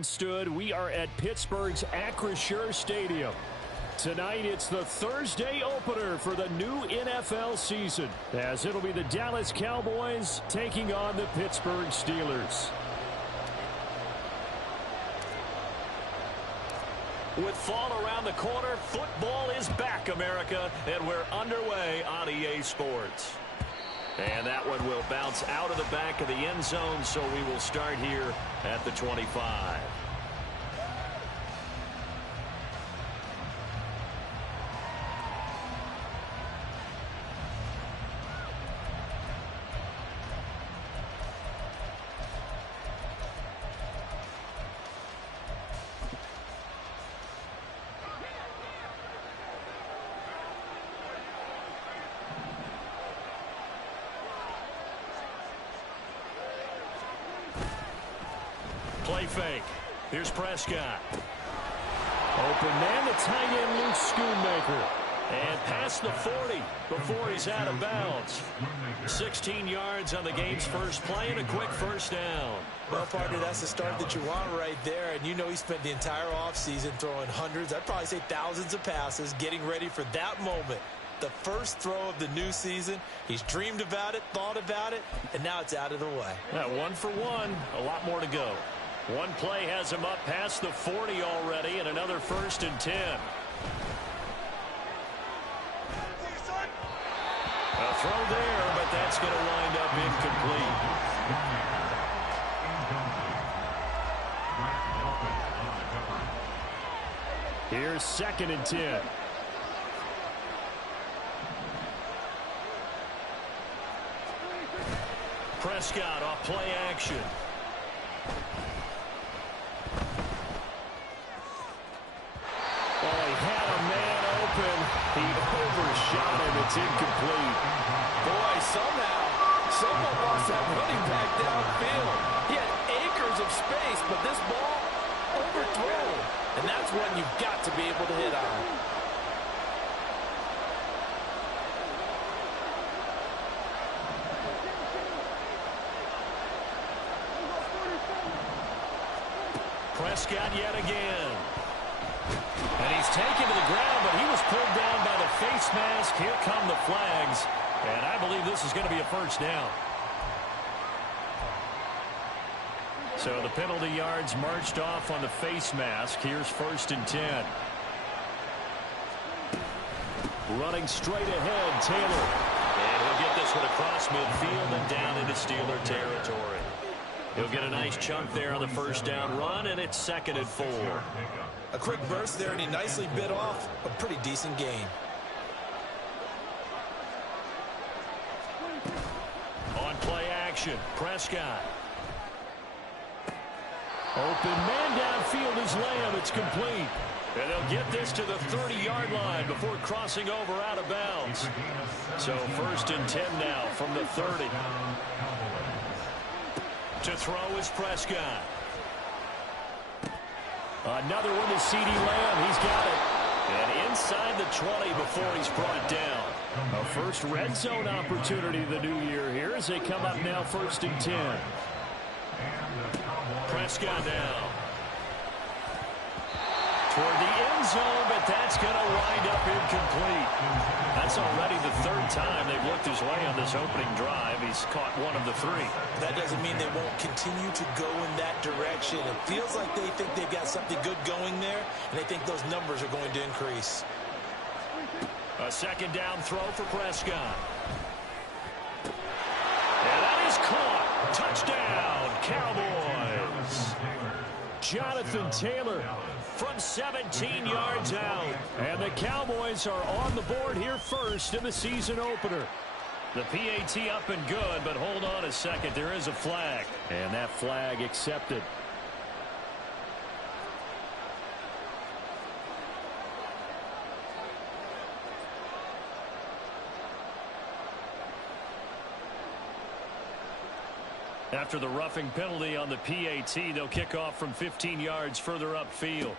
Stood. We are at Pittsburgh's Acrisure Stadium. Tonight, it's the Thursday opener for the new NFL season, as it'll be the Dallas Cowboys taking on the Pittsburgh Steelers. With fall around the corner, football is back, America, and we're underway on EA Sports. And that one will bounce out of the back of the end zone, so we will start here at the 25. Play fake. Here's Prescott. Open man, the tight end, Luke Schoonmaker. And past the 40 before he's out of bounds. 16 yards on the game's first play and a quick first down. Well, partner, that's the start that you want right there. And you know he spent the entire offseason throwing hundreds, I'd probably say thousands of passes, getting ready for that moment. The first throw of the new season. He's dreamed about it, thought about it, and now it's out of the way. Yeah, 1 for 1. A lot more to go. One play has him up past the 40 already, and another 1st and 10. A throw there, but that's going to wind up incomplete. Here's 2nd and 10. Prescott off play action. He overshot him. It's incomplete. Boy, somehow, someone lost that running back downfield. He had acres of space, but this ball overthrown. And that's one you've got to be able to hit on. Prescott yet again. And he's taken to the ground, but he was pulled down by the face mask. Here come the flags. And I believe this is going to be a first down. So the penalty yards marched off on the face mask. Here's 1st and 10. Running straight ahead, Taylor. And he'll get this one across midfield and down into Steeler territory. He'll get a nice chunk there on the first down run, and it's 2nd and 4. A quick burst there, and he nicely bit off a pretty decent gain. On play action, Prescott. Open man downfield is Lamb. It's complete. And they'll get this to the 30-yard line before crossing over out of bounds. So 1st and 10 now from the 30. To throw is Prescott. Another one to C.D. Lamb. He's got it. And inside the 20 before he's brought down. A first red zone opportunity the new year here as they come up now 1st and 10. Prescott now. Toward the end zone, but that's going to wind up incomplete. That's already the 3rd time they've looked his way on this opening drive. He's caught one of the 3. That doesn't mean they won't continue to go in that direction. It feels like they think they've got something good going there, and they think those numbers are going to increase. A 2nd down throw for Prescott. And that is caught. Touchdown, Cowboys. Jonathan Taylor from 17 yards out. And the Cowboys are on the board here first in the season opener. The PAT up and good, but hold on a second. There is a flag. And that flag accepted. After the roughing penalty on the PAT, they'll kick off from 15 yards further upfield.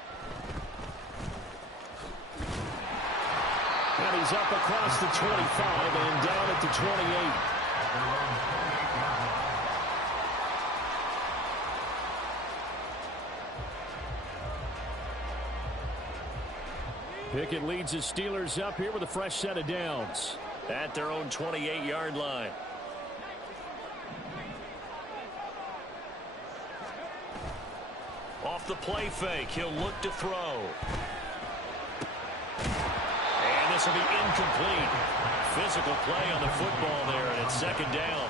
And he's up across the 25 and down at the 28. Pickett leads his Steelers up here with a fresh set of downs at their own 28-yard line. Off the play fake, he'll look to throw. And this will be incomplete. Physical play on the football there, and it's second down.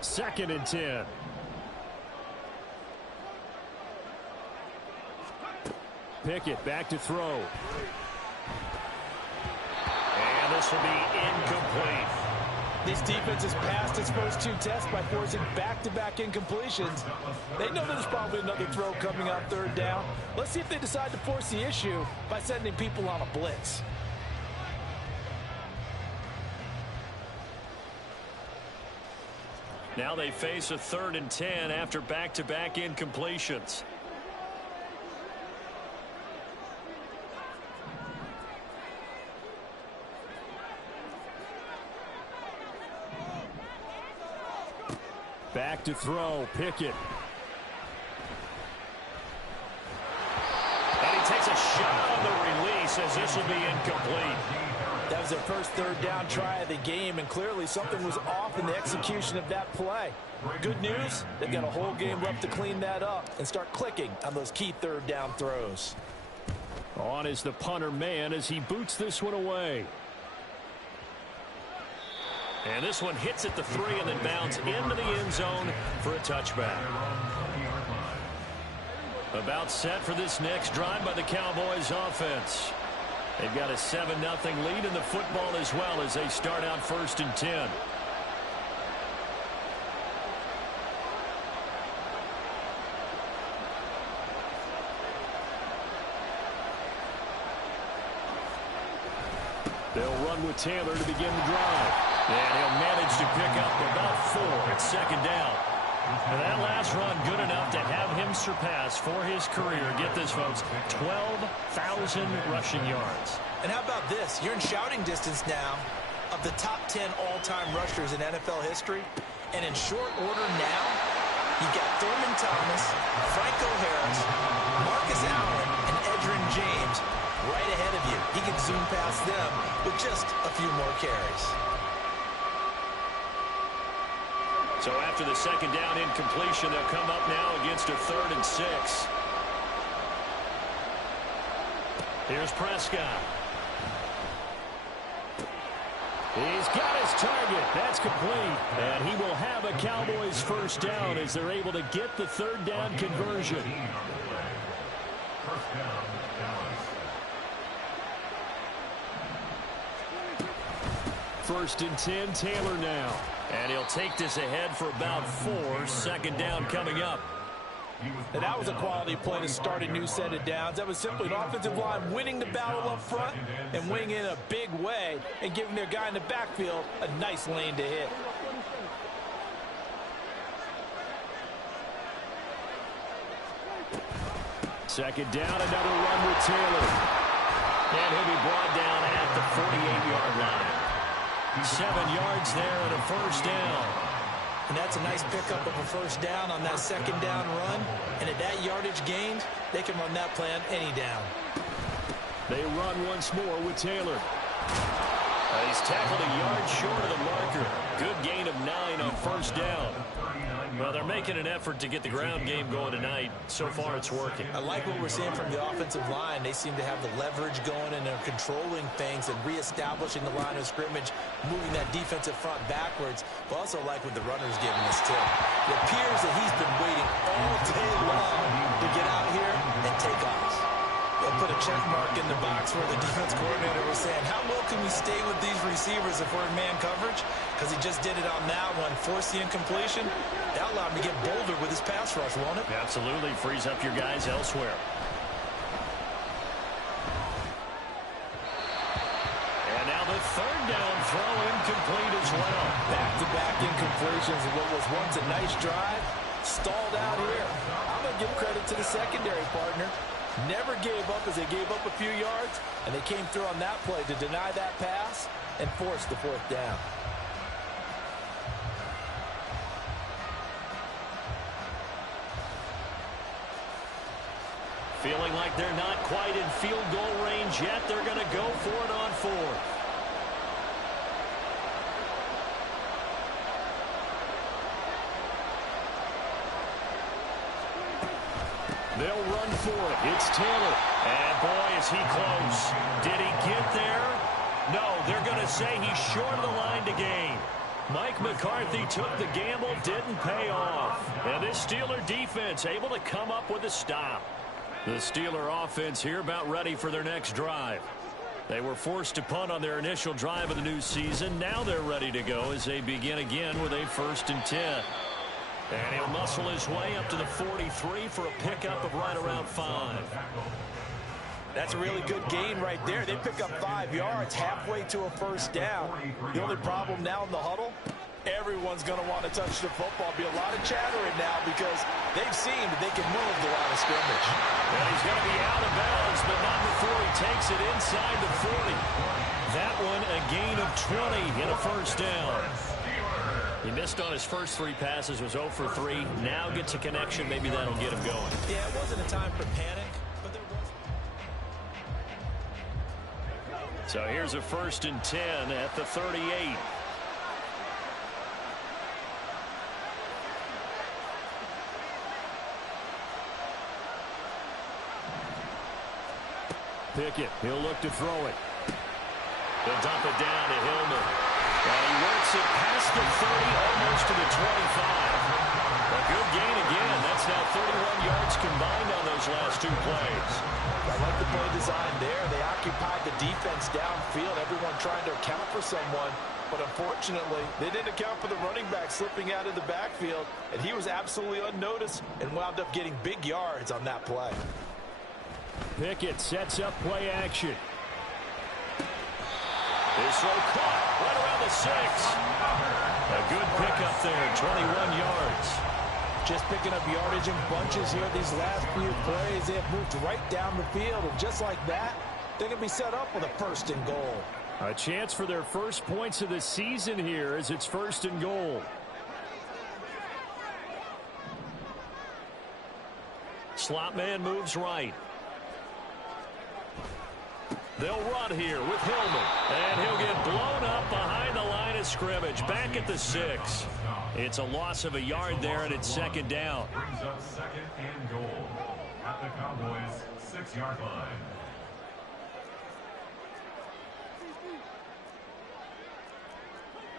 Second and 10. Pickett back to throw. And this will be incomplete. This defense has passed its first two tests by forcing back-to-back incompletions. They know there's probably another throw coming on third down. Let's see if they decide to force the issue by sending people on a blitz. Now they face a 3rd and 10 after back-to-back incompletions. Back to throw, Pickett. And he takes a shot on the release as this will be incomplete. That was their first third down try of the game, and clearly something was off in the execution of that play. Good news, they've got a whole game left to clean that up and start clicking on those key third down throws. On is the punter man as he boots this one away. And this one hits at the 3 and then bounds into the end zone for a touchback. About set for this next drive by the Cowboys offense. They've got a 7-0 lead in the football as well as they start out 1st and 10. They'll run with Taylor to begin the drive. And he'll manage to pick up about 4 at second down. And that last run good enough to have him surpass for his career. Get this, folks, 12,000 rushing yards. And how about this? You're in shouting distance now of the top 10 all-time rushers in NFL history. And in short order now, you've got Thurman Thomas, Franco Harris, Marcus Allen, and Edgerrin James right ahead of you. He can zoom past them with just a few more carries. So after the second down incompletion, they'll come up now against a 3rd and 6. Here's Prescott. He's got his target. That's complete. And he will have a Cowboys first down as they're able to get the 3rd down conversion. First and 10, Taylor now. And he'll take this ahead for about 4. Second down coming up. And that was a quality play to start a new set of downs. That was simply an offensive line winning the battle up front and winning in a big way and giving their guy in the backfield a nice lane to hit. Second down, another run with Taylor. And he'll be brought down at the 48-yard line. 7 yards there and a first down. And that's a nice pickup of a first down on that second down run. And at that yardage gained, they can run that play on any down. They run once more with Taylor. He's tackled a yard short of the marker. Good gain of 9 on first down. Well, they're making an effort to get the ground game going tonight. So far, it's working. I like what we're seeing from the offensive line. They seem to have the leverage going, and they're controlling things and reestablishing the line of scrimmage, moving that defensive front backwards. But also like what the runner's giving us, too. It appears that he's been waiting all day long to get out here and take off. They'll put a check mark in the box where the defense coordinator was saying, how well can we stay with these receivers if we're in man coverage? Because he just did it on that one, forced the incompletion. That allowed him to get bolder with his pass rush, won't it? Absolutely. Frees up your guys elsewhere. And now the 3rd down throw incomplete as well. Back-to-back incompletions of what was once a nice drive. Stalled out here. I'm going to give credit to the secondary partner. Never gave up as they gave up a few yards, and they came through on that play to deny that pass and force the 4th down. Feeling like they're not quite in field goal range yet. They're going to go for it on fourth. They'll run for it. It's Taylor. And boy, is he close. Did he get there? No, they're going to say he's short of the line to gain. Mike McCarthy took the gamble, didn't pay off. And this Steeler defense able to come up with a stop. The Steeler offense here about ready for their next drive. They were forced to punt on their initial drive of the new season. Now they're ready to go as they begin again with a 1st and 10. And he'll muscle his way up to the 43 for a pickup of right around 5. That's a really good gain right there. They pick up 5 yards halfway to a 1st down. The only problem now in the huddle, everyone's going to want to touch the football. Be a lot of chattering now because they've seen that they can move the line of scrimmage. And he's going to be out of bounds, but not before he takes it inside the 40. That one a gain of 20 in a 1st down. He missed on his first 3 passes, was 0 for 3. Now gets a connection. Maybe that'll get him going. Yeah, it wasn't a time for panic, but there was. So here's a 1st and 10 at the 38. Pickett, he'll look to throw it. They'll dump it down to Hillman. And he works it past the 30, almost to the 25. A good gain again. That's now 31 yards combined on those last 2 plays. I like the play design there. They occupied the defense downfield, everyone trying to account for someone. But unfortunately, they didn't account for the running back slipping out of the backfield, and he was absolutely unnoticed and wound up getting big yards on that play. Pickett sets up play action. This throw caught right around the 6. A good pickup there, 21 yards. Just picking up yardage in bunches here these last few plays. They have moved right down the field, and just like that, they're going to be set up with a 1st and goal. A chance for their first points of the season here as it's 1st and goal. Slot man moves right. They'll run here with Hillman. And he'll get blown up behind the line of scrimmage. Back at the 6. It's a loss of a yard there, and it's 2nd down. Brings up 2nd and goal at the Cowboys' 6-yard line.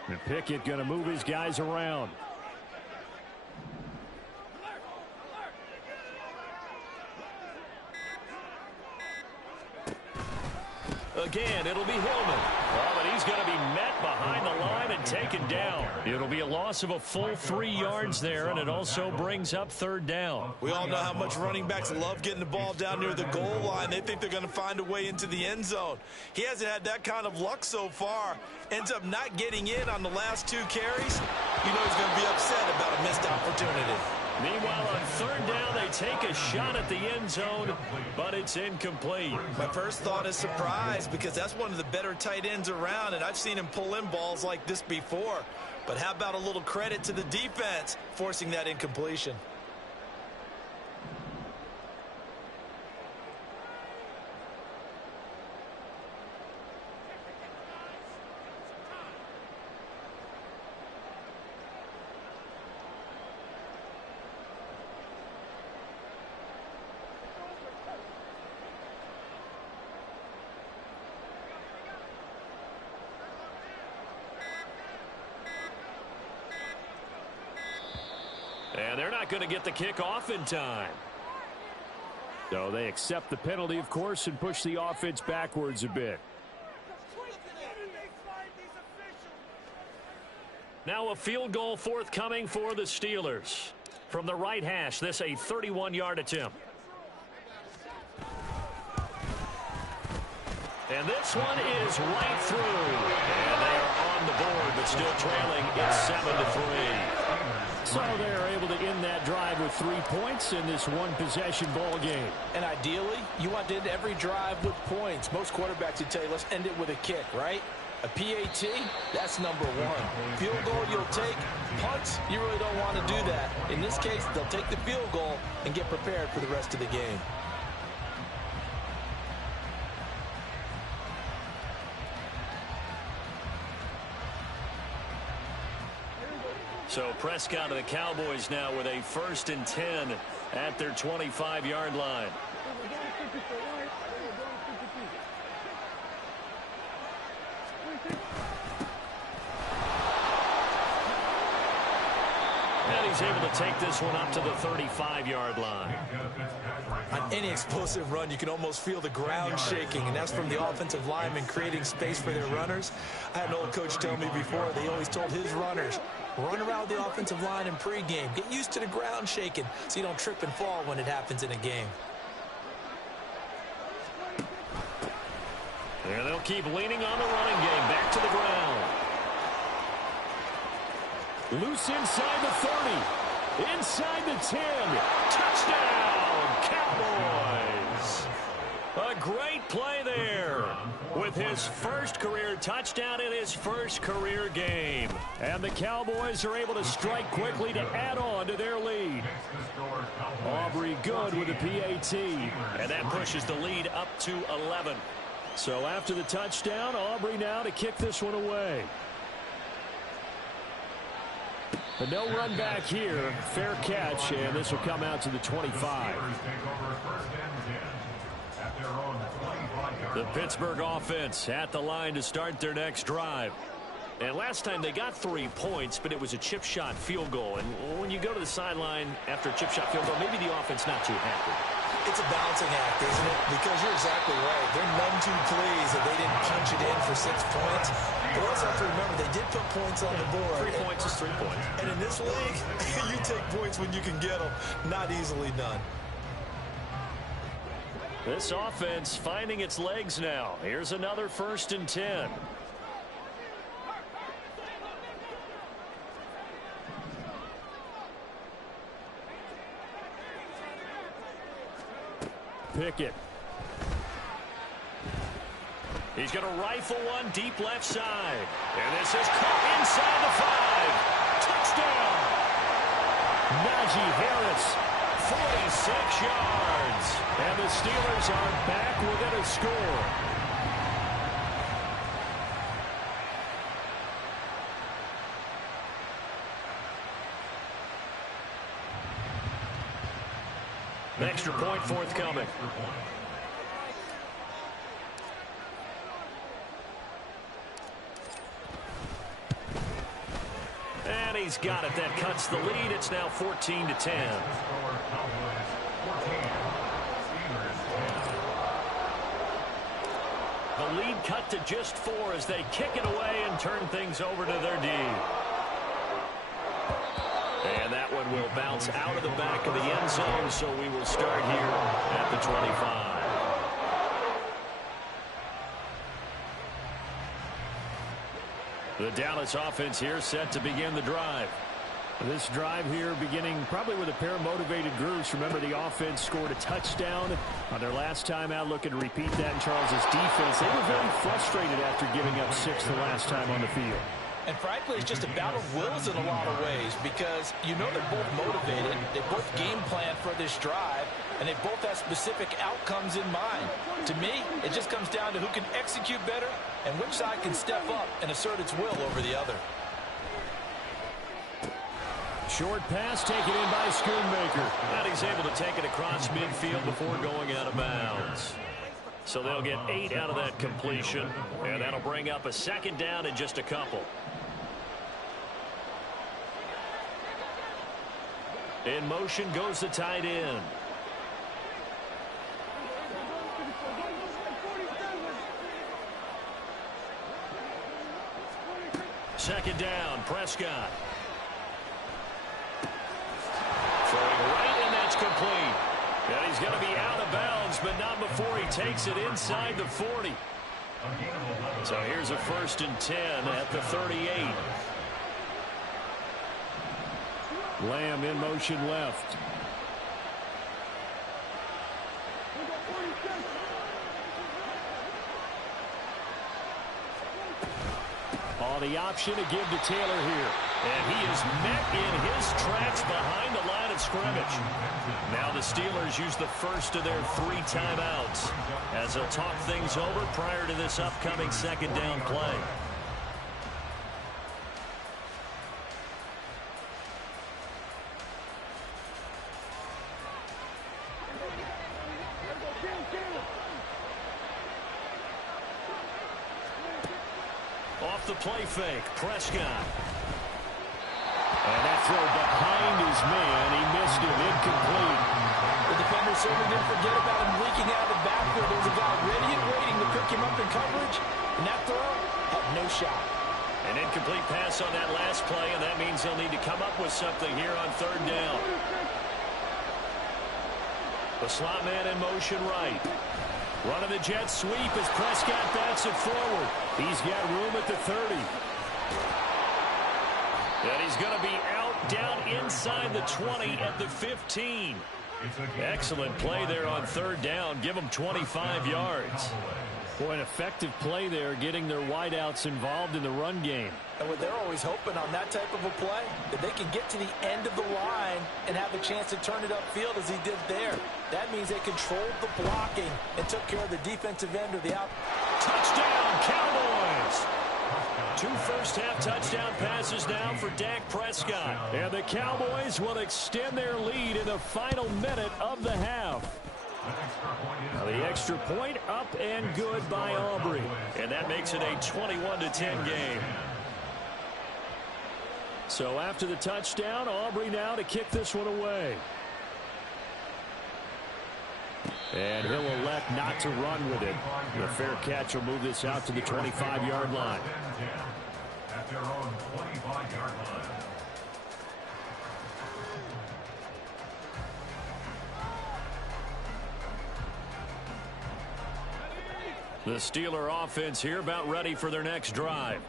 And Pickett going to move his guys around. Again, it'll be Hillman. Oh, but he's going to be met behind the line and taken down. It'll be a loss of a full 3 yards there, and it also brings up 3rd down. We all know how much running backs love getting the ball down near the goal line. They think they're going to find a way into the end zone. He hasn't had that kind of luck so far. Ends up not getting in on the last 2 carries. You know he's going to be upset about a missed opportunity. Meanwhile, on 3rd down, they take a shot at the end zone, but it's incomplete. My first thought is surprise because that's one of the better tight ends around, and I've seen him pull in balls like this before. But how about a little credit to the defense forcing that incompletion? And they're not going to get the kick off in time. So they accept the penalty, of course, and push the offense backwards a bit. Now a field goal forthcoming for the Steelers. From the right hash, this a 31-yard attempt. And this one is right through. And they are on the board, but still trailing. It's 7-3. So they're able to end that drive with 3 points in this one-possession ball game. And ideally, you want to end every drive with points. Most quarterbacks would tell you, let's end it with a kick, right? A PAT, that's number 1. Field goal you'll take. Punts, you really don't want to do that. In this case, they'll take the field goal and get prepared for the rest of the game. So Prescott of the Cowboys now with a 1st and 10 at their 25-yard line. And he's able to take this one up to the 35-yard line. On any explosive run, you can almost feel the ground shaking, and that's from the offensive linemen creating space for their runners. I had an old coach tell me before, they always told his runners, run around the offensive line in pregame. Get used to the ground shaking so you don't trip and fall when it happens in a game. There they'll keep leaning on the running game. Back to the ground. Loose inside the 30. Inside the 10. Touchdown, Cowboys. A great play there with his first career touchdown in his first career game. And the Cowboys are able to strike quickly to add on to their lead. Aubrey good with a PAT. And that pushes the lead up to 11. So after the touchdown, Aubrey now to kick this one away. But no run back here. Fair catch, and this will come out to the 25. The Pittsburgh offense at the line to start their next drive. And last time they got 3 points, but it was a chip shot field goal. And when you go to the sideline after a chip shot field goal, maybe the offense not too happy. It's a balancing act, isn't it? Because you're exactly right. They're none too pleased that they didn't punch it in for 6 points. But also have to remember, they did put points on the board. 3 points is 3 points. And in this league, you take points when you can get them. Not easily done. This offense finding its legs now. Here's another 1st and 10. Pickett. He's going to rifle one deep left side. And this is caught inside the 5. Touchdown. Najee Harris, 46 yards. And the Steelers are back within a score. An extra point forthcoming. And he's got it. That cuts the lead. It's now 14-10. The lead cut to just 4 as they kick it away and turn things over to their D. And that one will bounce out of the back of the end zone, so we will start here at the 25. The Dallas offense here set to begin the drive. This drive here beginning probably with a pair of motivated groups. Remember, the offense scored a touchdown on their last time out. Looking to repeat that in Charles's defense. They were very frustrated after giving up 6 the last time on the field. And frankly, it's just a battle of wills in a lot of ways because you know they're both motivated. They both game plan for this drive, and they both have specific outcomes in mind. To me, it just comes down to who can execute better and which side can step up and assert its will over the other. Short pass taken in by Schoonmaker. And he's able to take it across midfield before going out of bounds. So they'll get 8 out of that completion, and that'll bring up a 2nd down in just a couple. In motion goes the tight end. Second down, Prescott. Throwing right, and that's complete. And he's going to be out of bounds, but not before he takes it inside the 40. So here's a 1st and 10 at the 38. Lamb in motion left. On the option to give to Taylor here. And he is met in his tracks behind the line of scrimmage. Now the Steelers use the first of their 3 timeouts as they'll talk things over prior to this upcoming 2nd down play. play fake. Prescott. And that throw behind his man. He missed him. Incomplete. The defender certainly didn't forget about him leaking out of the backfield. There was a guy ready and waiting to pick him up in coverage. And that throw had no shot. An incomplete pass on that last play, and that means they'll need to come up with something here on third down. The slot man in motion right. Running the jet sweep as Prescott bats it forward. He's got room at the 30. And he's going to be out down inside the 20 at the 15. Excellent play there on third down. Give them 25 yards. Boy, an effective play there, getting their wideouts involved in the run game. And what they're always hoping on that type of a play, that they can get to the end of the line and have a chance to turn it upfield as he did there. That means they controlled the blocking and took care of the defensive end or the out. Touchdown, Cowboys! 2 first-half touchdown passes now for Dak Prescott. And the Cowboys will extend their lead in the final minute of the half. Now the extra point up and good by Aubrey. And that makes it a 21-10 game. So after the touchdown, Aubrey now to kick this one away. And he'll elect not to run with it. The fair catch will move this out to the 25-yard line. At their own 25-yard line. The Steeler offense here about ready for their next drive.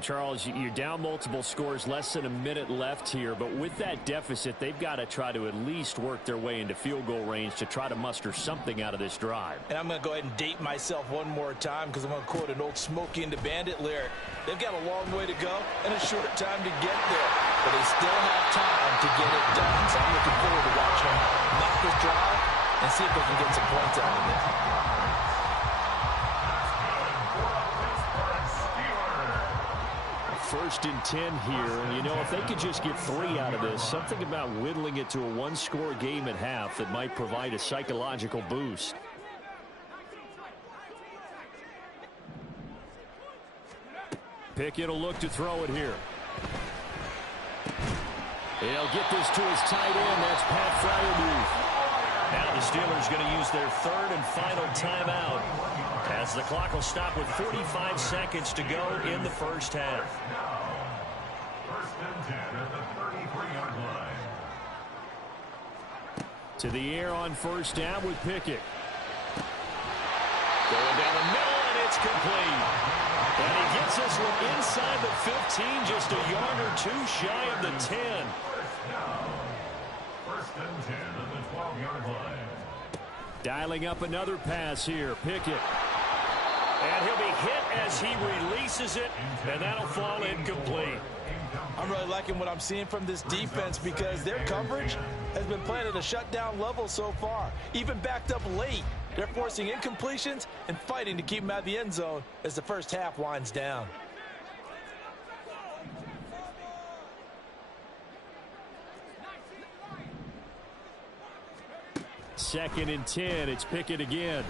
Charles, you're down multiple scores, less than a minute left here, but with that deficit, they've got to try to at least work their way into field goal range to try to muster something out of this drive. And I'm going to go ahead and date myself one more time because I'm going to quote an old Smokey and the Bandit lyric. They've got a long way to go and a short time to get there, but they still have time to get it done. So I'm looking forward to watching them knock this drive and see if they can get some points out of it. First and 10 here, and you know, if they could just get 3 out of this, something about whittling it to a 1-score game at half that might provide a psychological boost. Pickett will look to throw it here. He'll get this to his tight end. That's Pat Freiermuth. Now the Steelers going to use their third and final timeout, as the clock will stop with 45 seconds to go in the first half. First and 10 at the 33-yard line. To the air on first down with Pickett. Going down the middle, and it's complete. And he gets this one inside the 15, just a yard or 2 shy of the 10. First and 10 at the 12-yard line. Dialing up another pass here, Pickett. And he'll be hit as he releases it, and that'll fall incomplete. I'm really liking what I'm seeing from this defense because their coverage has been playing at a shutdown level so far. Even backed up late, they're forcing incompletions and fighting to keep them out of the end zone as the first half winds down. Second and 10, it's Pickett again.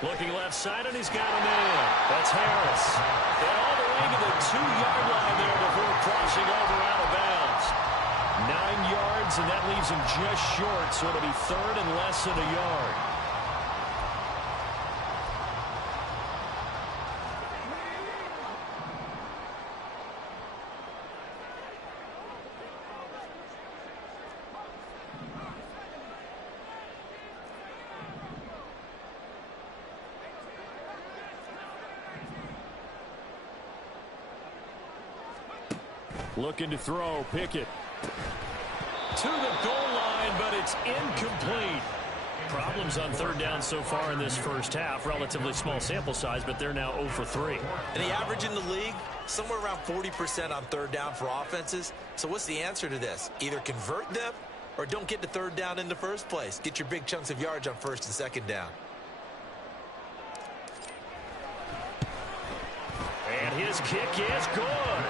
Looking left side, and he's got a man. That's Harris. And all the way to the 2-yard line there before crossing over out of bounds. 9 yards, and that leaves him just short, so it'll be third and less than a yard. Looking to throw, Pickett. To the goal line, but it's incomplete. Problems on third down so far in this first half. Relatively small sample size, but they're now 0 for 3. And the average in the league, somewhere around 40% on third down for offenses. So what's the answer to this? Either convert them or don't get to third down in the first place. Get your big chunks of yards on first and second down. And his kick is good.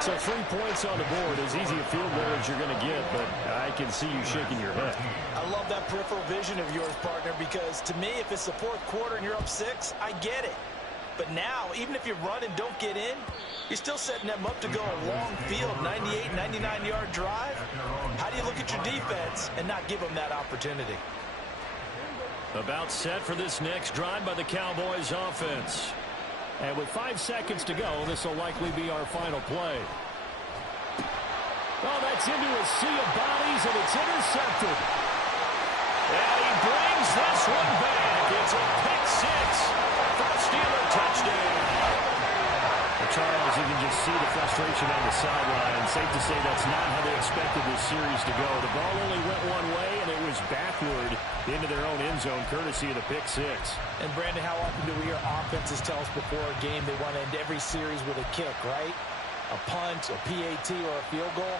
So 3 points on the board, as easy a field goal as you're going to get, but I can see you shaking your head. I love that peripheral vision of yours, partner, because to me, if it's the fourth quarter and you're up 6, I get it. But now, even if you run and don't get in, you're still setting them up to go a long field, 98, 99-yard drive. How do you look at your defense and not give them that opportunity? About set for this next drive by the Cowboys offense. And with 5 seconds to go, this will likely be our final play. Oh, that's into a sea of bodies, and it's intercepted. And he brings this one back. It's a pick six for a Steeler touchdown. Charles, you can just see the frustration on the sideline. Safe to say that's not how they expected this series to go. The ball only went one way, and it was backward into their own end zone, courtesy of the pick six. And, Brandon, how often do we hear offenses tell us before a game they want to end every series with a kick, right? A punt, a PAT, or a field goal.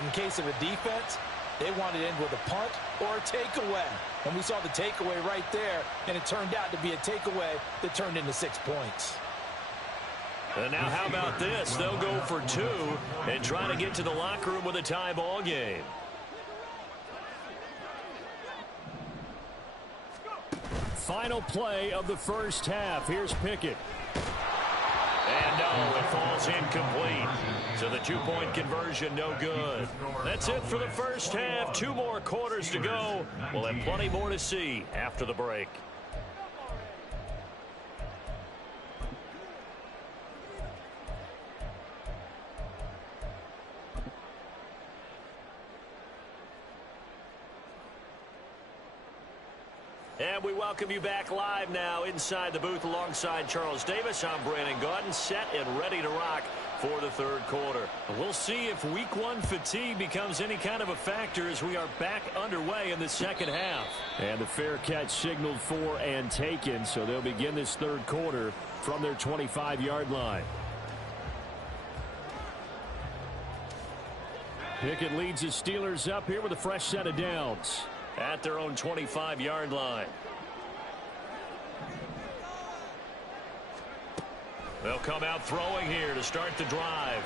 In case of a defense, they want to end with a punt or a takeaway. And we saw the takeaway right there, and it turned out to be a takeaway that turned into 6 points. And now how about this? They'll go for 2 and try to get to the locker room with a tie ball game. Final play of the first half. Here's Pickett. And no, it falls incomplete. So the 2-point conversion, no good. That's it for the first half. 2 more quarters to go. We'll have plenty more to see after the break. And we welcome you back live now inside the booth alongside Charles Davis. I'm Brandon Gaudin, set and ready to rock for the third quarter. We'll see if week 1 fatigue becomes any kind of a factor as we are back underway in the second half. And the fair catch signaled for and taken, so they'll begin this third quarter from their 25-yard line. Pickett leads the Steelers up here with a fresh set of downs at their own 25-yard line. They'll come out throwing here to start the drive.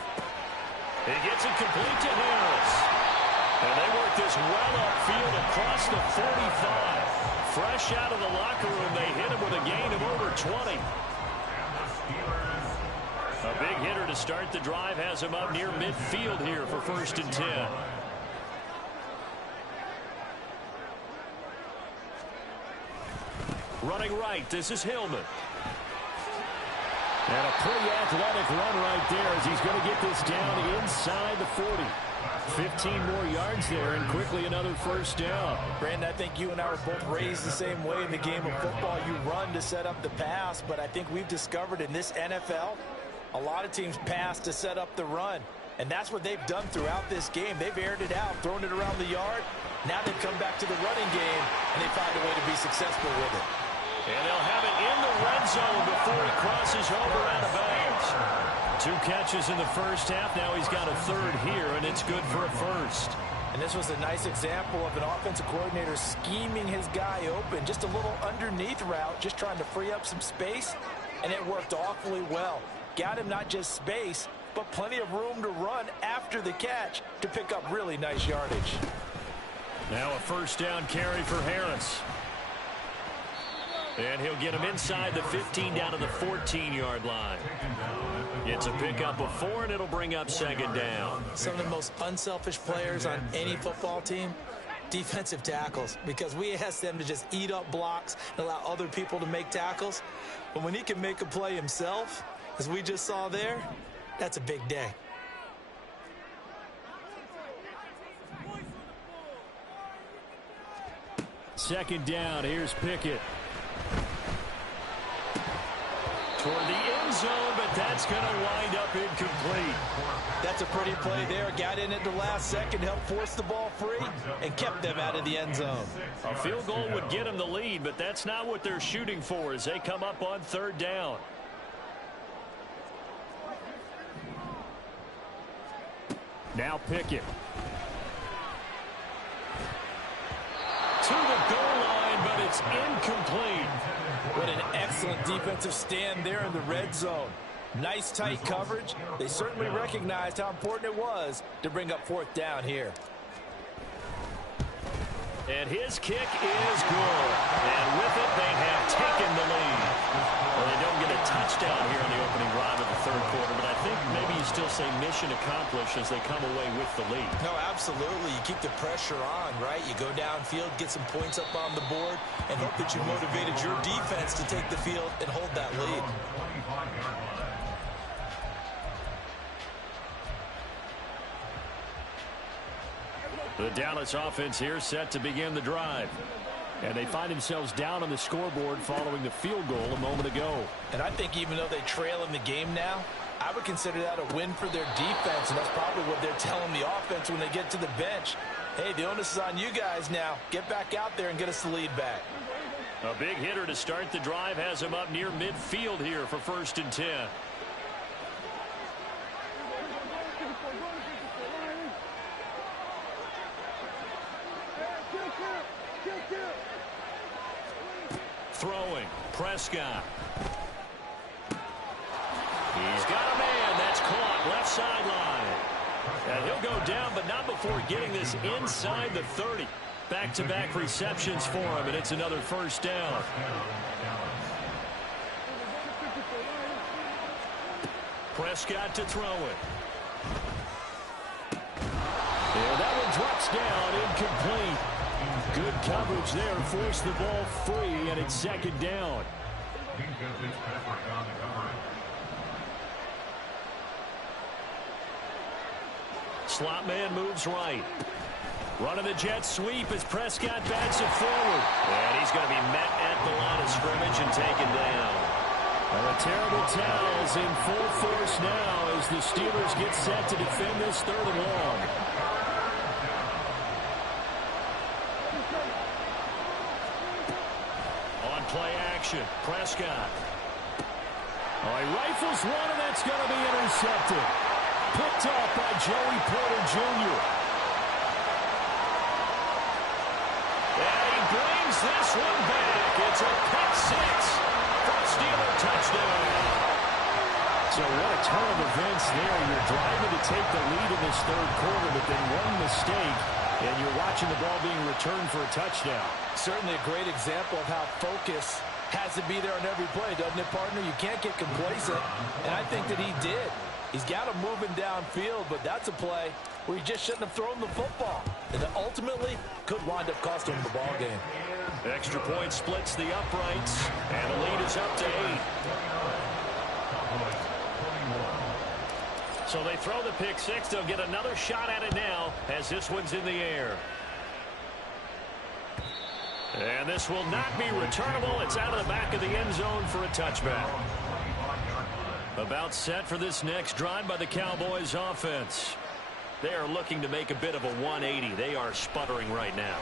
He gets it complete to Harris. And they work this well upfield across the 45. Fresh out of the locker room, they hit him with a gain of over 20. A big hitter to start the drive has him up near midfield here for 1st and 10. Running right, this is Hillman. And a pretty athletic run right there as he's going to get this down inside the 40. 15 more yards there and quickly another first down. Brandon, I think you and I were both raised the same way in the game of football. You run to set up the pass, but I think we've discovered in this NFL, a lot of teams pass to set up the run. And that's what they've done throughout this game. They've aired it out, thrown it around the yard. Now they've come back to the running game, and they find a way to be successful with it. And they'll have it in the red zone before he crosses over out of bounds. 2 catches in the first half. Now he's got a third here, and it's good for a first. And this was a nice example of an offensive coordinator scheming his guy open. Just a little underneath route, just trying to free up some space, and it worked awfully well. Got him not just space, but plenty of room to run after the catch to pick up really nice yardage. Now a first down carry for Harris. And he'll get him inside the 15 down to the 14-yard line. It's a pickup of 4, and it'll bring up 2nd down. Some of the most unselfish players on any football team, defensive tackles, because we ask them to just eat up blocks and allow other people to make tackles. But when he can make a play himself, as we just saw there, that's a big day. Second down, here's Pickett. Toward the end zone, but that's going to wind up incomplete. That's a pretty play there. Got in at the last second, helped force the ball free, and kept them out of the end zone. A field goal would get them the lead, but that's not what they're shooting for as they come up on 3rd down. Now Pickett. To the goal line, but it's incomplete. What an excellent defensive stand there in the red zone. Nice tight coverage. They certainly recognized how important it was to bring up 4th down here. And his kick is good. And with it, they have taken the lead. Well, they don't get a touchdown here in the opening drive of the third quarter, but I think maybe you still say mission accomplished as they come away with the lead. No, absolutely. You keep the pressure on, right? You go downfield, get some points up on the board, and hope that you motivated your defense to take the field and hold that lead. The Dallas offense here set to begin the drive. And they find themselves down on the scoreboard following the field goal a moment ago. And I think even though they trail in the game now, I would consider that a win for their defense, and that's probably what they're telling the offense when they get to the bench. Hey, the onus is on you guys now. Get back out there and get us the lead back. A big hitter to start the drive has him up near midfield here for 1st and 10. Throwing, Prescott. He's got a man that's caught left sideline. And he'll go down, but not before getting this inside the 30. Back-to-back receptions for him, and it's another 1st down. Prescott to throw it. And that one drops down, incomplete. Good coverage there, forced the ball free, and it's 2nd down. Slot man moves right. Running the jet sweep as Prescott bats it forward. And he's going to be met at the line of scrimmage and taken down. And the terrible towels in full force now as the Steelers get set to defend this 3rd and long. On play action, Prescott. Oh, he rifles one, and that's going to be intercepted. Picked up by Joey Porter Jr. And he brings this one back. It's a pick 6 for a Steeler touchdown. So what a turn of events there. You're driving to take the lead in this 3rd quarter, but then one mistake, and you're watching the ball being returned for a touchdown. Certainly a great example of how focus has to be there on every play, doesn't it, partner? You can't get complacent, and I think that he did. He's got him moving downfield, but that's a play where he just shouldn't have thrown the football. And ultimately could wind up costing him the ball game. Extra point splits the uprights, and the lead is up to 8. So they throw the pick 6. They'll get another shot at it now as this one's in the air. And this will not be returnable. It's out of the back of the end zone for a touchback. About set for this next drive by the Cowboys offense. They are looking to make a bit of a 180. They are sputtering right now.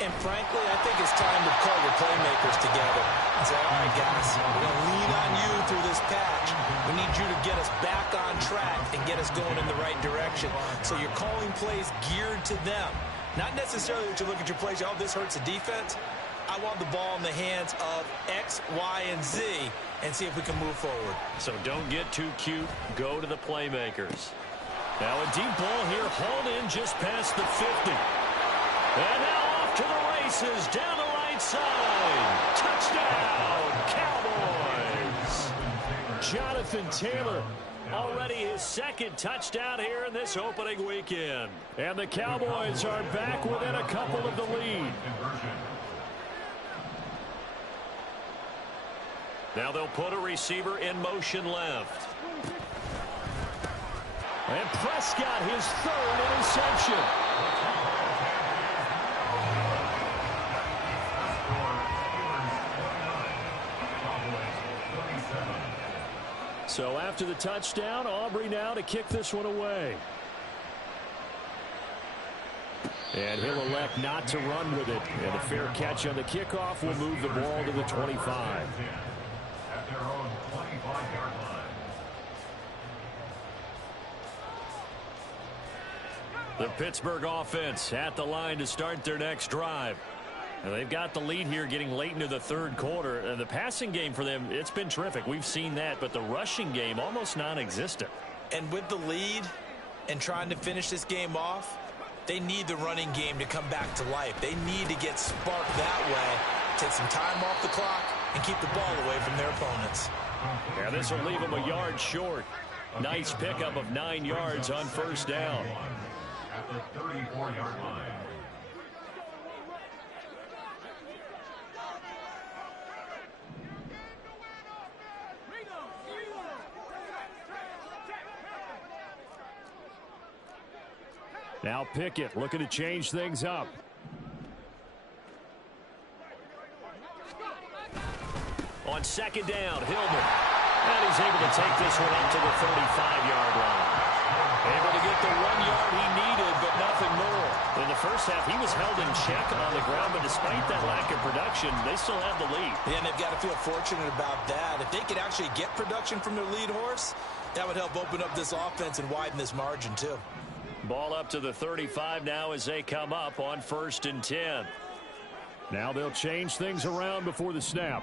And frankly, I think it's time to call your playmakers together and say, all right, guys, we're going to lean on you through this patch. We need you to get us back on track and get us going in the right direction. So you're calling plays geared to them. Not necessarily that you look at your plays, oh, this hurts the defense. I want the ball in the hands of X, Y, and Z and see if we can move forward. So don't get too cute. Go to the playmakers. Now a deep ball here, hauled in just past the 50. And now off to the races, down the right side. Touchdown, Cowboys. Jonathan Taylor, already his 2nd touchdown here in this opening weekend. And the Cowboys are back within a couple of the lead. Now they'll put a receiver in motion left. And Prescott, his 3rd interception. So after the touchdown, Aubrey now to kick this one away. And he'll elect not to run with it. And a fair catch on the kickoff will move the ball to the 25. At their own 25-yard line. The Pittsburgh offense at the line to start their next drive. And they've got the lead here getting late into the 3rd quarter. The passing game for them, it's been terrific. We've seen that, but the rushing game almost non-existent. And with the lead and trying to finish this game off, they need the running game to come back to life. They need to get sparked that way, take some time off the clock, and keep the ball away from their opponents. Yeah, this will leave him a yard short. Nice pickup of 9 yards on first down. At the 34-yard line. Now Pickett looking to change things up. On second down, Hillman. And he's able to take this one up to the 35-yard line. Able to get the 1 yard he needed, but nothing more. In the first half, he was held in check on the ground, but despite that lack of production, they still have the lead. Yeah, and they've got to feel fortunate about that. If they could actually get production from their lead horse, that would help open up this offense and widen this margin, too. Ball up to the 35 now as they come up on 1st and 10. Now they'll change things around before the snap.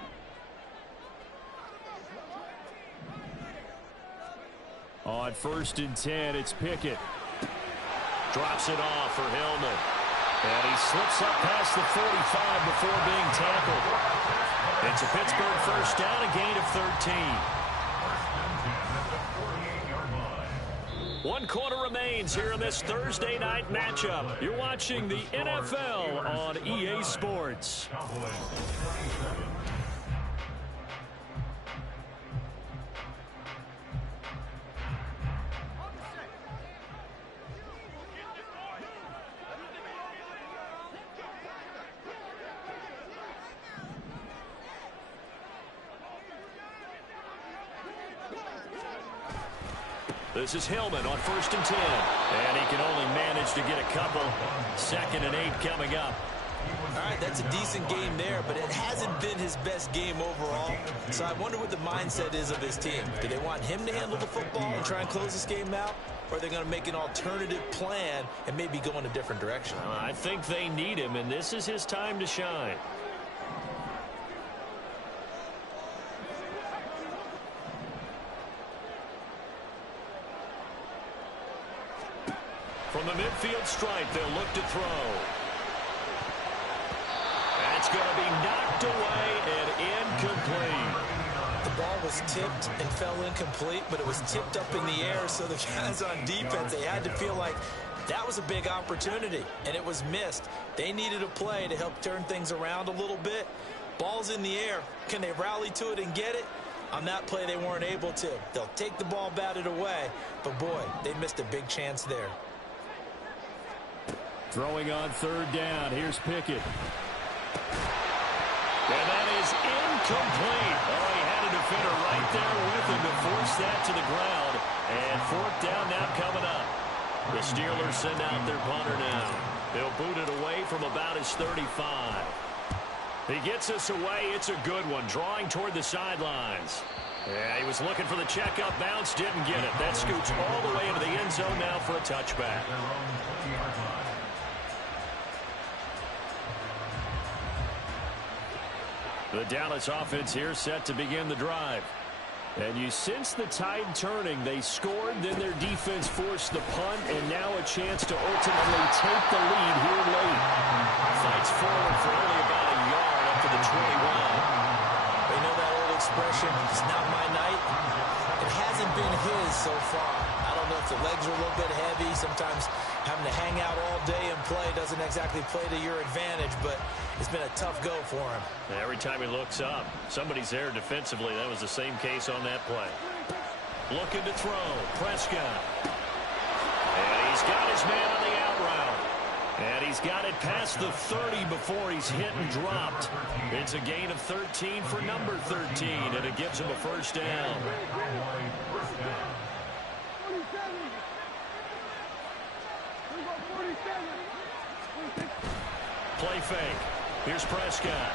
On 1st and 10, it's Pickett. Drops it off for Hillman. And he slips up past the 45 before being tackled. It's a Pittsburgh first down, a gain of 13. 1 quarter remains here in this Thursday night matchup. You're watching the NFL on EA Sports. This is Hillman on 1st and 10. And he can only manage to get a couple. 2nd and 8 coming up. All right, that's a decent game there, but it hasn't been his best game overall. So I wonder what the mindset is of his team. Do they want him to handle the football and try and close this game out? Or are they going to make an alternative plan and maybe go in a different direction? I think they need him, and this is his time to shine. From the midfield stripe, they'll look to throw. That's going to be knocked away and incomplete. The ball was tipped and fell incomplete, but it was tipped up in the air, so the guys on defense, they had to feel like that was a big opportunity, and it was missed. They needed a play to help turn things around a little bit. Ball's in the air. Can they rally to it and get it? On that play, they weren't able to. They'll take the ball batted away, but boy, they missed a big chance there. Throwing on 3rd down. Here's Pickett. And that is incomplete. Oh, he had a defender right there with him to force that to the ground. And 4th down now coming up. The Steelers send out their punter now. They'll boot it away from about his 35. He gets us away. It's a good one. Drawing toward the sidelines. Yeah, he was looking for the checkup bounce. Didn't get it. That scoots all the way into the end zone now for a touchback. The Dallas offense here set to begin the drive. And you sense the tide turning. They scored, then their defense forced the punt, and now a chance to ultimately take the lead here late. Fights forward for only about a yard up to the 21. You know that old expression, it's not my night? It hasn't been his so far. I don't know if the legs are a little bit heavy. Sometimes having to hang out all day and play doesn't exactly play to your advantage, but it's been a tough go for him. And every time he looks up, somebody's there defensively. That was the same case on that play. Looking to throw. Prescott. And he's got his man on the out route. And he's got it past the 30 before he's hit and dropped. It's a gain of 13 for number 13, and it gives him a first down. Play fake. Here's Prescott.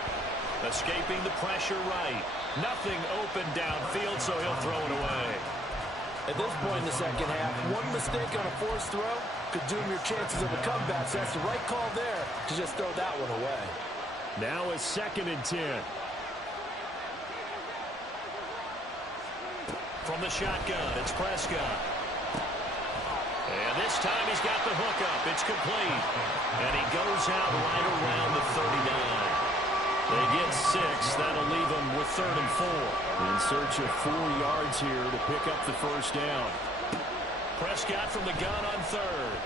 Escaping the pressure right. Nothing open downfield, so he'll throw it away. At this point in the second half, one mistake on a forced throw could doom your chances of a comeback. So that's the right call there to just throw that one away. Now it's 2nd and 10. From the shotgun, it's Prescott. And this time he's got the hook up. It's complete. And he goes out right around the 39. They get 6. That'll leave them with 3rd and 4. In search of 4 yards here to pick up the first down. Prescott from the gun on 3rd.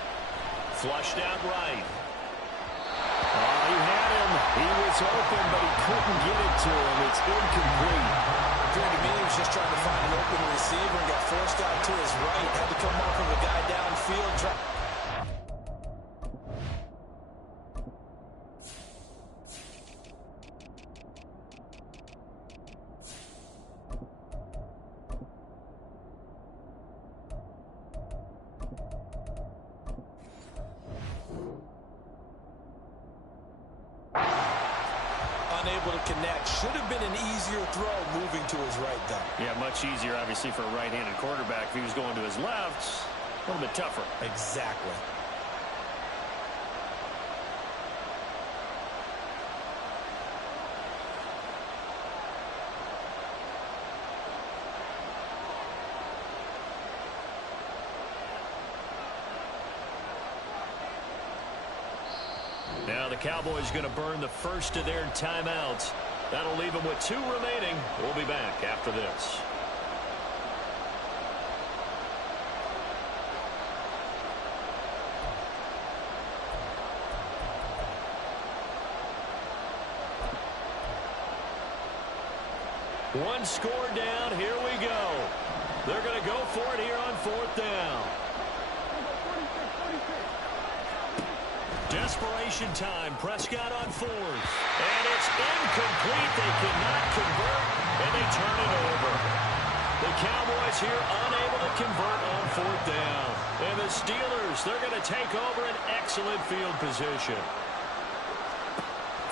Flushed out right. Oh, he had him. He was open, but he couldn't get it to him. It's incomplete. To me, he was just trying to find an open receiver and got forced out to his right. Had to come off of a guy downfield. Unable to connect. Should have been an easier throw moving to his right, though. Yeah, much easier, obviously, for a right-handed quarterback. If he was going to his left, a little bit tougher. Exactly. Now the Cowboys going to burn the first of their timeouts. That'll leave them with 2 remaining. We'll be back after this. One score down. Here we go. They're going to go for it here on 4th down. Desperation time. Prescott on 4th. And it's incomplete. They cannot convert, and they turn it over. The Cowboys here unable to convert on 4th down. And the Steelers, they're going to take over an excellent field position.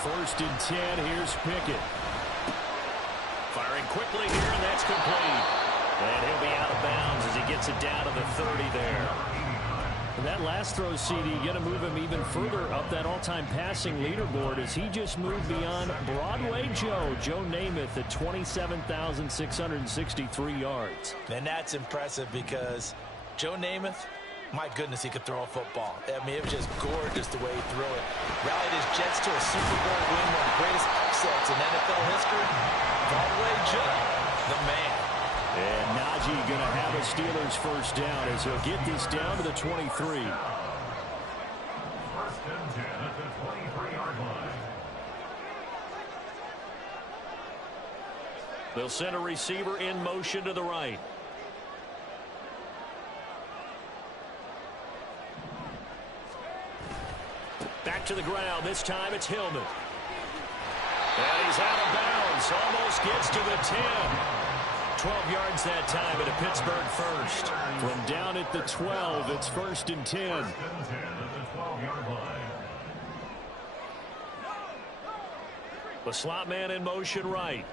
1st and 10. Here's Pickett. Firing quickly here, and that's complete. And he'll be out of bounds as he gets it down to the 30 there. And that last throw, CD, going to move him even further up that all-time passing leaderboard as he just moved beyond Broadway Joe Namath at 27,663 yards. And that's impressive because Joe Namath, my goodness, he could throw a football. I mean, it was just gorgeous the way he threw it. Rallied his Jets to a Super Bowl win, one of the greatest upsets in NFL history. Broadway Joe, the man. And Najee going to have a Steelers first down as he'll get this down to the 23. 1st and 10 at the 23-yard line. They'll send a receiver in motion to the right. Back to the ground. This time it's Hillman. And he's out of bounds. Almost gets to the 10. 12 yards that time at a Pittsburgh first. From down at the 12, it's 1st and 10. 1st and 10 at the 12-yard line. The slot man in motion right.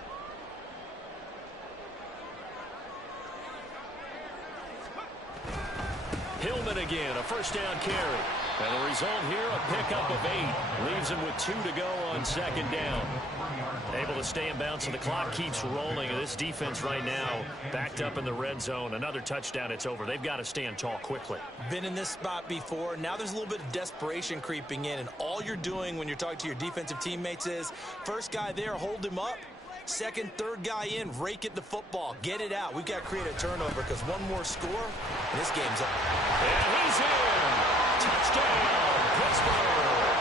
Hillman again, a first down carry. And the result here, a pickup of 8. Leaves him with 2 to go on 2nd down. Able to stay in bounds, and the clock keeps rolling. And this defense right now backed up in the red zone. Another touchdown, it's over. They've got to stand tall quickly. Been in this spot before. Now there's a little bit of desperation creeping in. And all you're doing when you're talking to your defensive teammates is, first guy there, hold him up. Second, third guy in, rake at the football. Get it out. We've got to create a turnover because one more score, and this game's up. And he's in. Touchdown, Pittsburgh.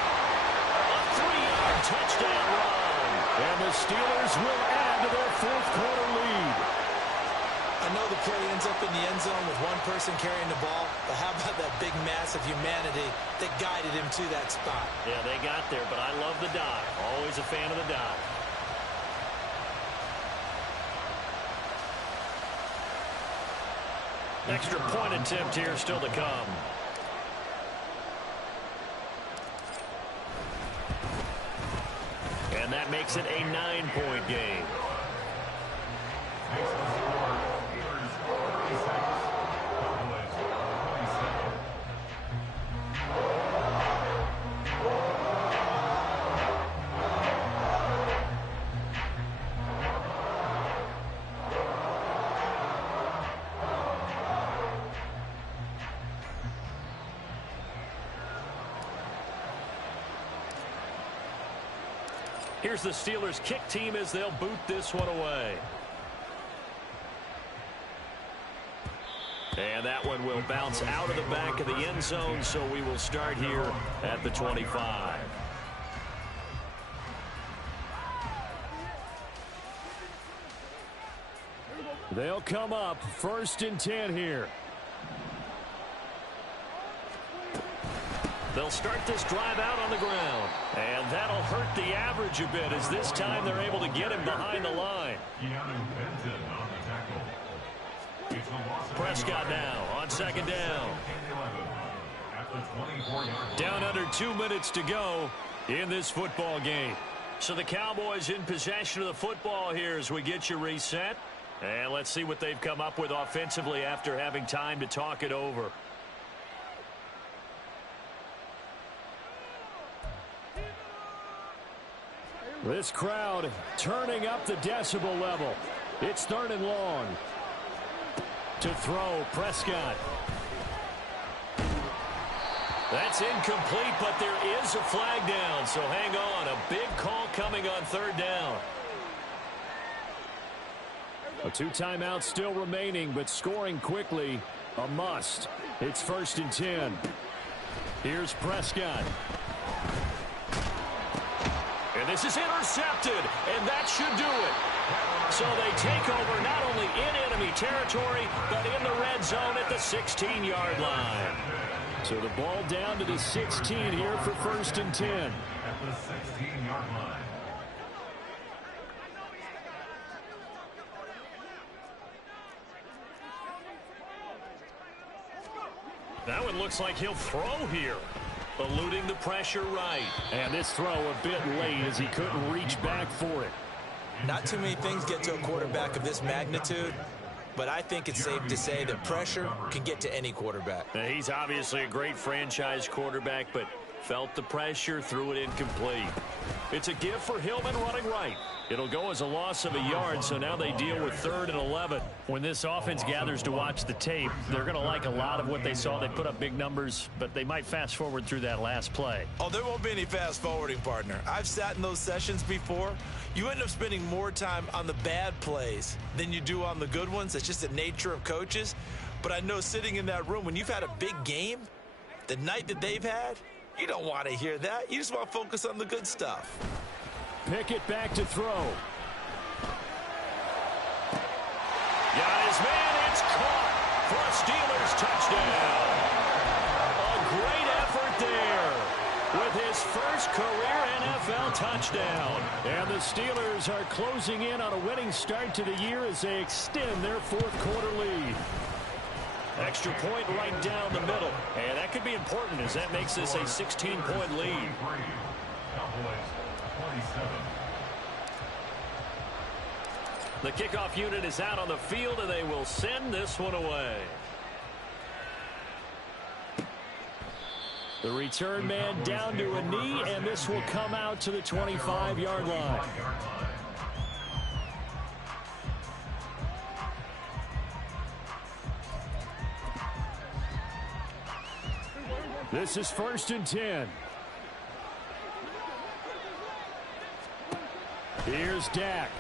A 3-yard touchdown run. And the Steelers will add to their 4th quarter lead. I know the play ends up in the end zone with one person carrying the ball, but how about that big mass of humanity that guided him to that spot? Yeah, they got there, but I love the dive. Always a fan of the dive. Extra point attempt here still to come. And that makes it a 9-point game. Here's the Steelers' kick team as they'll boot this one away. And that one will bounce out of the back of the end zone, so we will start here at the 25. They'll come up 1st and 10 here. They'll start this drive out on the ground. And that'll hurt the average a bit as this time they're able to get him behind the line. Prescott now on 2nd down. Down under 2 minutes to go in this football game. So the Cowboys in possession of the football here as we get you reset. And let's see what they've come up with offensively after having time to talk it over. This crowd turning up the decibel level. It's 3rd and long. To throw, Prescott. That's incomplete, but there is a flag down, so hang on. A big call coming on 3rd down. 2 timeouts still remaining, but scoring quickly, a must. It's 1st and 10. Here's Prescott. And this is intercepted, and that should do it. So they take over not only in enemy territory, but in the red zone at the 16-yard line. So the ball down to the 16 here for 1st and 10. At the 16-yard line. That one looks like he'll throw here. Eluding the pressure right. And this throw a bit late as he couldn't reach back for it. Not too many things get to a quarterback of this magnitude, but I think it's safe to say that pressure can get to any quarterback. Now, he's obviously a great franchise quarterback, but felt the pressure, threw it incomplete. It's a give for Hillman running right. It'll go as a loss of a yard, so now they deal with 3rd and 11. When this offense gathers to watch the tape, they're going to like a lot of what they saw. They put up big numbers, but they might fast forward through that last play. Oh, there won't be any fast forwarding, partner. I've sat in those sessions before. You end up spending more time on the bad plays than you do on the good ones. It's just the nature of coaches. But I know sitting in that room, when you've had a big game, the night that they've had, you don't want to hear that. You just want to focus on the good stuff. Pickett back to throw. Got his man. It's caught for a Steelers touchdown. A great effort there with his first career NFL touchdown. And the Steelers are closing in on a winning start to the year as they extend their 4th quarter lead. Extra point right down the middle. And that could be important as that makes this a 16-point lead. Cowboys 27. The kickoff unit is out on the field, and they will send this one away. The return man down to a knee, and this will come out to the 25-yard line. This is 1st and 10. Here's Dak.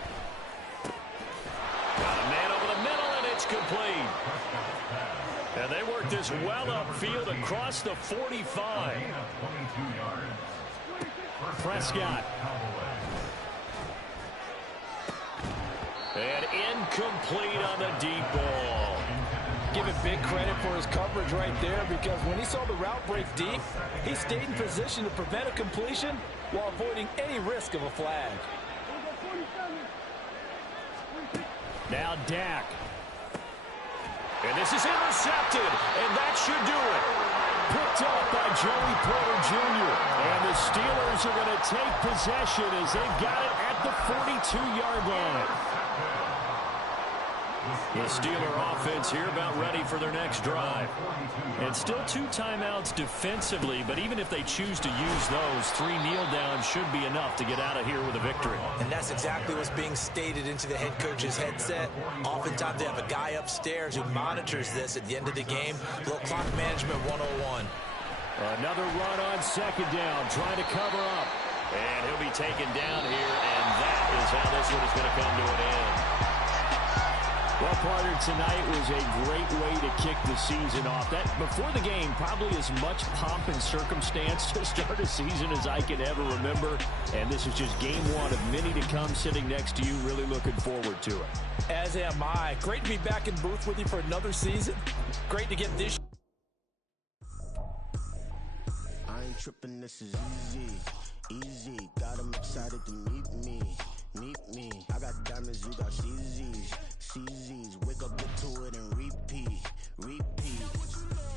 Got a man over the middle, and it's complete. And they work this well upfield across the 45. Prescott. And incomplete on the deep ball. Give him big credit for his coverage right there, because when he saw the route break deep, he stayed in position to prevent a completion while avoiding any risk of a flag. Now Dak. And this is intercepted, and that should do it. Picked up by Joey Porter Jr. And the Steelers are going to take possession as they've got it at the 42-yard line. The Steeler offense here about ready for their next drive. And still 2 timeouts defensively, but even if they choose to use those, 3 kneel downs should be enough to get out of here with a victory. And that's exactly what's being stated into the head coach's headset. Oftentimes they have a guy upstairs who monitors this at the end of the game. A little clock management 101. Another run on 2nd down, trying to cover up. And he'll be taken down here, and that is how this one is going to come to an end. Well, partner, tonight was a great way to kick the season off. That, before the game, probably as much pomp and circumstance to start a season as I can ever remember. And this is just game one of many to come sitting next to you. Really looking forward to it. As am I. Great to be back in booth with you for another season. Great to get this. I ain't tripping, this is easy. Easy, got them excited to meet me. Meet me. I got diamonds, you got CZs. CZs, wake up, get to it and repeat. Repeat.